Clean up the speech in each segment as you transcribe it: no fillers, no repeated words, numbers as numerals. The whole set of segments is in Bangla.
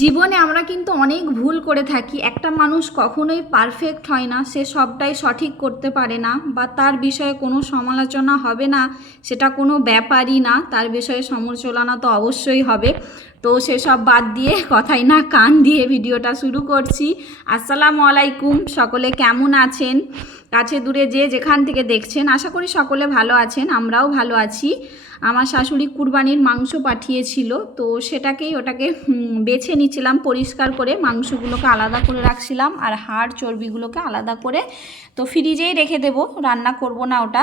জীবনে আমরা কিন্তু অনেক ভুল করে থাকি। একটা মানুষ কখনোই পারফেক্ট হয় না, সে সবটাই সঠিক করতে পারে না, বা তার বিষয়ে কোনো সমালোচনা হবে না সেটা কোনো ব্যাপারই না, তার বিষয়ে সমালোচনা তো অবশ্যই হবে। তো সেসব বাদ দিয়ে কথাই না কান দিয়ে ভিডিওটা শুরু করছি। আসসালামু আলাইকুম, সকলে কেমন আছেন? কাছে দূরে যে যেখান থেকে দেখছেন, আশা করি সকলে ভালো আছেন, আমরাও ভালো আছি। আমার শাশুড়ি কুরবানির মাংস পাঠিয়েছিল, তো ওটাকে বেছে নিচ্ছিলাম পরিষ্কার করে, মাংসগুলোকে আলাদা করে রাখছিলাম আর হাড় চর্বিগুলোকে আলাদা করে তো ফ্রিজেই রেখে দেব, রান্না করব না ওটা।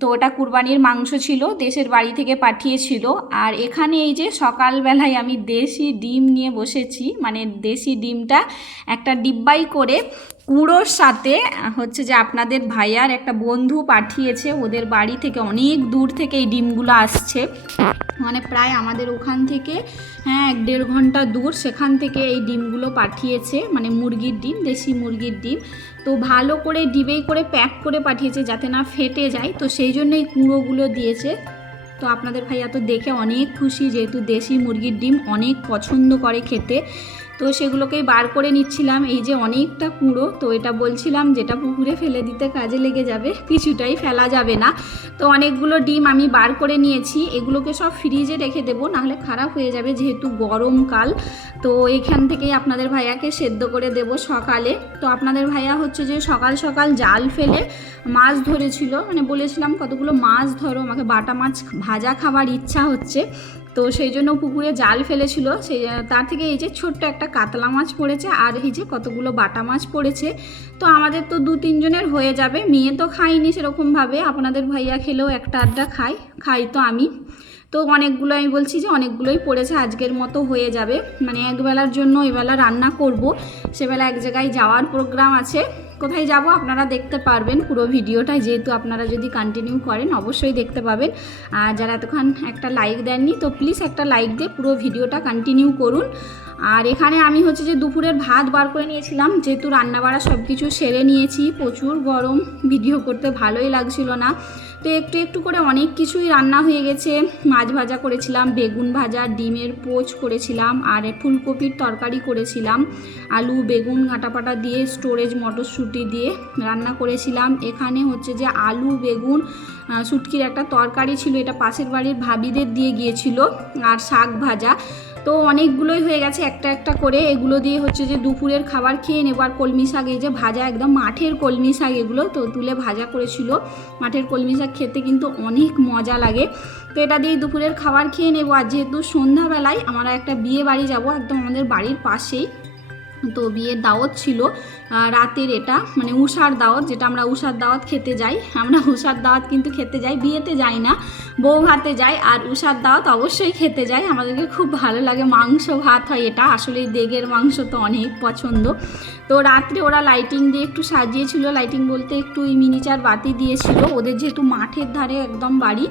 তো ওটা কুরবানির মাংস ছিল, দেশের বাড়ি থেকে পাঠিয়েছিল। আর এখানে এই যে সকালবেলায় আমি দেশি ডিম নিয়ে বসেছি, মানে দেশি ডিমটা একটা ডিব্বাই করে কুড়োর সাথে হচ্ছে যে আপনাদের ভাইয়ার একটা বন্ধু পাঠিয়েছে, ওদের বাড়ি থেকে অনেক দূর থেকে এই ডিমগুলো আসছে, মানে প্রায় আমাদের ওখান থেকে 1-1.5 ঘন্টা দূর, সেখান থেকে এই ডিমগুলো পাঠিয়েছে, মানে মুরগির ডিম, দেশি মুরগির ডিম। তো ভালো করে ডিবেই করে প্যাক করে পাঠিয়েছে যাতে না ফেটে যায়, তো সেই জন্য এই কুঁড়োগুলো দিয়েছে। তো আপনাদের ভাইয়া তো দেখে অনেক খুশি, যেহেতু দেশি মুরগির ডিম অনেক পছন্দ করে খেতে। তো সেগুলোকেই বার করে নিচ্ছিলাম। এই যে অনেকটা কুঁড়ো, তো এটা বলছিলাম যেটা পুকুরে ফেলে দিতে কাজে লেগে যাবে, কিছুটাই ফেলা যাবে না। তো অনেকগুলো ডিম আমি বার করে নিয়েছি, এগুলোকে সব ফ্রিজে রেখে দেবো, নাহলে খারাপ হয়ে যাবে যেহেতু গরমকাল। তো এখান থেকেই আপনাদের ভাইয়াকে সেদ্ধ করে দেব সকালে। তো আপনাদের ভাইয়া হচ্ছে যে সকাল সকাল জাল ফেলে মাছ ধরেছিল, মানে বলেছিলাম কতগুলো মাছ ধরো, আমাকে বাটা মাছ ভাজা খাবার ইচ্ছা হচ্ছে, তো সেই জন্য পুকুরে জাল ফেলেছিল। সেই তার থেকে এই যে ছোট্ট একটা কাতলা মাছ পড়েছে, আর এই যে কতগুলো বাটা মাছ পড়েছে। তো আমাদের তো 2-3 জনের হয়ে যাবে, মেয়ে তো খাইনি সেরকমভাবে, আপনাদের ভাইয়া খেলেও একটা আধটা খাই তো আমি। তো অনেকগুলো, আমি বলছি যে অনেকগুলোই পড়েছে, আজকের মতো হয়ে যাবে, মানে একবেলার জন্য এবেলা রান্না করব, সেবেলা এক জায়গায় যাওয়ার প্রোগ্রাম আছে। কোথায় যাব আপনারা দেখতে পারবেন পুরো ভিডিওটা, যেহেতু আপনারা যদি কন্টিনিউ করেন অবশ্যই দেখতে পাবেন। আর যারা এতক্ষণ একটা লাইক দেননি, তো প্লিজ একটা লাইক দিয়ে পুরো ভিডিওটা কন্টিনিউ করুন। আর এখানে আমি হচ্ছে যে দুপুরের ভাত বার করে নিয়েছিলাম, যেহেতু রান্নাবাড়া সব কিছু সেরে নিয়েছি, প্রচুর গরম, ভিডিও করতে ভালোই লাগছিল না। তো একটু একটু করে অনেক কিছুই রান্না হয়ে গেছে। মাছ ভাজা করেছিলাম, বেগুন ভাজা, ডিমের পোচ করেছিলাম, আর ফুলকপির তরকারি করেছিলাম, আলু বেগুন ঘাটাপাটা দিয়ে স্টোরেজ মটরশুঁটি দিয়ে রান্না করেছিলাম। এখানে হচ্ছে যে আলু বেগুন শুটকির একটা তরকারি ছিল, এটা পাশের বাড়ির ভাবিদের দিয়ে গিয়েছিল, আর শাক ভাজা। তো অনেকগুলোই হয়ে গেছে একটা একটা করে, এগুলো দিয়ে হচ্ছে যে দুপুরের খাবার খেয়ে নেব। আর কলমি শাক, এই যে ভাজা, একদম মাঠের কলমি শাক, এগুলো তো তুলে ভাজা করেছিল। মাঠের কলমি শাক খেতে কিন্তু অনেক মজা লাগে। তো এটা দিয়ে দুপুরের খাবার খেয়ে নেব। আর যেহেতু সন্ধ্যাবেলায় আমরা একটা বিয়ে বাড়ি যাব, একদম আমাদের বাড়ির পাশেই, তো বিয়ের দাওয়াত ছিল রাতের, এটা মানে উষার দাওয়াত, যেটা আমরা উষার দাওয়াত খেতে যাই। আমরা উষার দাওয়াত কিন্তু খেতে যাই, বিয়েতে যাই না, বউ ভাতে যাই, আর উষার দাওয়াত অবশ্যই খেতে যাই, আমাদেরকে খুব ভালো লাগে। মাংস ভাত হয় এটা, আসলে দেগের মাংস তো অনেক পছন্দ। তো রাত্রে ওরা লাইটিং দিয়ে একটু সাজিয়েছিল, লাইটিং বলতে একটু মিনিচার বাতি দিয়েছিল, ওদের যেহেতু মাঠের ধারে একদম বাড়ি,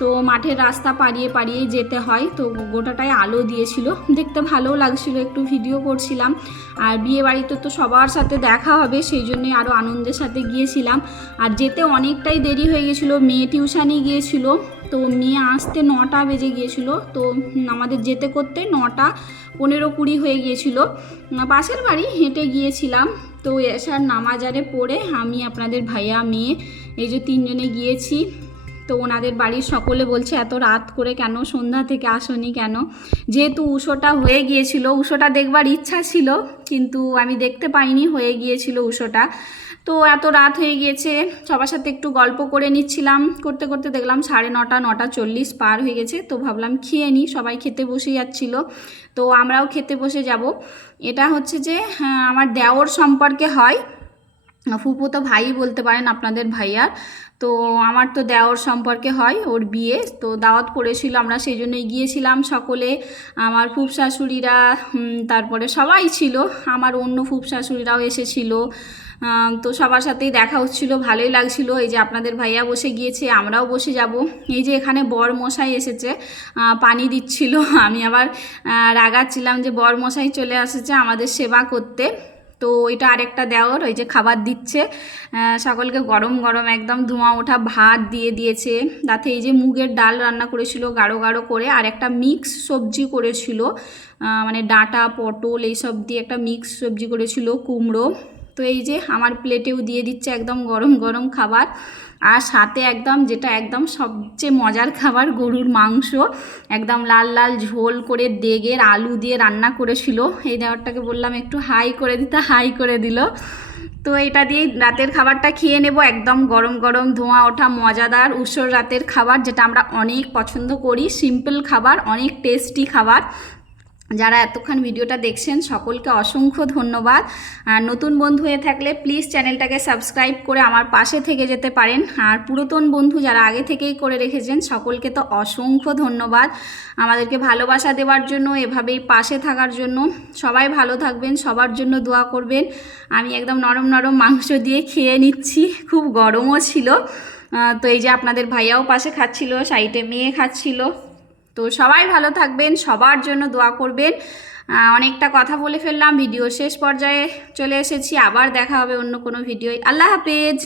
তো মাঠের রাস্তা পাড়িয়ে পাড়িয়ে যেতে হয়, তো গোটাটায় আলো দিয়েছিল, দেখতে ভালো লাগছিল, একটু ভিডিও করছিলাম। আর বিয়ে বাড়িতে তো সবার সাথে দেখা হবে, সেই জন্যই আরও আনন্দের সাথে গিয়েছিলাম। আর যেতে অনেকটাই দেরি হয়ে গেছিলো, মেয়ে টিউশানে গিয়েছিল, তো মেয়ে আসতে 9টা বেজে গিয়েছিল, তো আমাদের যেতে করতে 9টা 15-20 হয়ে গিয়েছিল। পাশের বাড়ি হেঁটে গিয়েছিলাম। তো এসার নামাজারে পড়ে আমি, আপনাদের ভাইয়া, মেয়ে, এই যে 3 জনে গিয়েছি। তো ওনাদের বাড়ির সকলে বলছে এত রাত করে কেন, সন্ধ্যা থেকে আসনি কেন? যেহেতু উষোটা হয়ে গিয়েছিল, উষোটা দেখবার ইচ্ছা ছিল, কিন্তু আমি দেখতে পাইনি, হয়ে গিয়েছিল উষোটা। তো এত রাত হয়ে গিয়েছে, সবার সাথে একটু গল্প করে নিচ্ছিলাম, করতে করতে দেখলাম 9:30, 9:40 পার হয়ে গেছে। তো ভাবলাম খেয়ে নিই, সবাই খেতে বসে যাচ্ছিল, তো আমরাও খেতে বসে যাব। এটা হচ্ছে যে আমার দেওর সম্পর্কে হয়, ফুফুতো ভাই বলতে পারেন আপনাদের ভাইয়ার। তো আমার তো দেওর সম্পর্কে হয়, ওর বিয়ে, তো দাওয়াত পড়েছিল, আমরা সেই জন্যই গিয়েছিলাম সকলে। আমার ফুফ শাশুড়িরা, তারপরে সবাই ছিল, আমার অন্য ফুফ শাশুড়িরাও এসেছিল। তো সবার সাথেই দেখা হচ্ছিল, ভালোই লাগছিল। এই যে আপনাদের ভাইয়া বসে গিয়েছে, আমরাও বসে যাব। এই যে এখানে বর মশাই এসেছে, পানি দিচ্ছিল, আমি আবার রাগাচ্ছিলাম যে বর মশাই চলে এসেছে আমাদের সেবা করতে। তো এটা আরেকটা দেওর ওই যে খাবার দিচ্ছে সকলকে, গরম গরম একদম ধোঁয়া ওঠা ভাত দিয়ে দিয়েছে, তাতে এই যে মুগের ডাল রান্না করেছিল গাঢ় গাঢ় করে, আর একটা মিক্স সবজি করেছিল, মানে ডাঁটা পটল এইসব দিয়ে একটা মিক্স সবজি করেছিল, কুমড়ো। তো এই যে আমার প্লেটেও দিয়ে দিচ্ছে একদম গরম গরম খাবার, আর সাথে একদম যেটা একদম সবচেয়ে মজার খাবার, গরুর মাংস একদম লাল লাল ঝোল করে দেগের আলু দিয়ে রান্না করেছিল। এই দেওয়ারটাকে বললাম একটু হাই করে দিতে, হাই করে দিল। তো এটা দিয়েই রাতের খাবারটা খেয়ে নেব, একদম গরম গরম ধোঁয়া ওঠা মজাদার উষর রাতের খাবার, যেটা আমরা অনেক পছন্দ করি, সিম্পল খাবার, অনেক টেস্টি খাবার। যারা এতক্ষণ ভিডিওটা দেখছেন সকলকে অসংখ্য ধন্যবাদ। আর নতুন বন্ধু হয়ে থাকলে প্লিজ চ্যানেলটাকে সাবস্ক্রাইব করে আমার পাশে থেকে যেতে পারেন। আর পুরাতন বন্ধু যারা আগে থেকেই করে রেখেছেন সকলকে তো অসংখ্য ধন্যবাদ আমাদেরকে ভালোবাসা দেওয়ার জন্য, এভাবেই পাশে থাকার জন্য। সবাই ভালো থাকবেন, সবার জন্য দোয়া করবেন। আমি একদম নরম নরম মাংস দিয়ে খেয়ে নিচ্ছি, খুব গরমও ছিল। তো এই যে আপনাদের ভাইয়াও পাশে খাচ্ছিল, সাইডে মেয়ে খাচ্ছিল। তো সবাই ভালো থাকবেন, সবার জন্য দোয়া করবেন। অনেকটা কথা বলে ফেললাম, ভিডিও শেষ পর্যায়ে চলে এসেছি, আবার দেখা হবে অন্য কোনো ভিডিওয়। আল্লাহ হাফেজ।